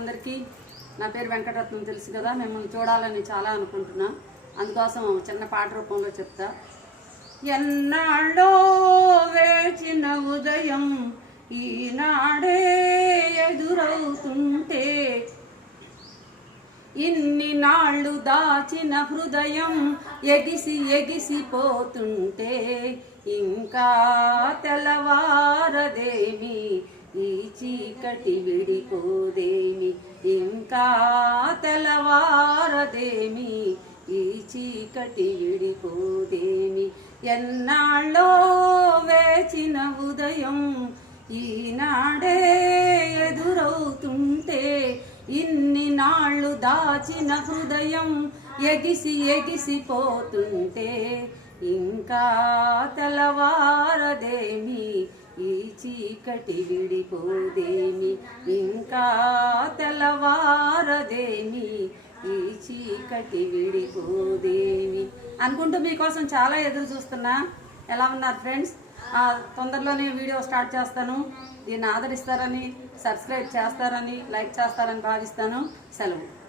అందరికీ నా పేరు వెంకటరత్నం తెలుసు కదా మిమ్మల్ని చూడాలని చాలా అనుకుంటున్నా. అందుకోసం చిన్న పాట రూపంలో చెప్తా. ఎన్నాళ్ళో వేచిన ఉదయం ఈనాడే ఎదురవుతుంటే ఇన్ని నాళ్ళు దాచిన హృదయం ఎగిసి ఎగిసిపోతుంటే ఇంకా తెలవారదేమి చీకటి విడిపోదేమి? ఇంకా తెల్లవారదేమి? ఈ చీకటి విడిపోదేమి? ఎన్నాళ్ళో వేచిన ఉదయం ఈనాడే ఎదురవుతుంటే ఇన్ని నాళ్ళు దాచిన హృదయం ఎగిసి ఎగిసిపోతుంటే ఇంకా తెల్లవారదేమి? చీకటి విడిపోదేమి? ఇంకా తెల్లవారదేమి? ఈ చీకటి విడిపోదేమి? అనుకుంటూ మీకోసం చాలా ఎదురు చూస్తున్నా. ఎలా ఉన్నారు ఫ్రెండ్స్? తొందరలోనే వీడియో స్టార్ట్ చేస్తాను. దీన్ని ఆదరిస్తారని సబ్స్క్రైబ్ చేస్తారని లైక్ చేస్తారని భావిస్తాను. సెలవు.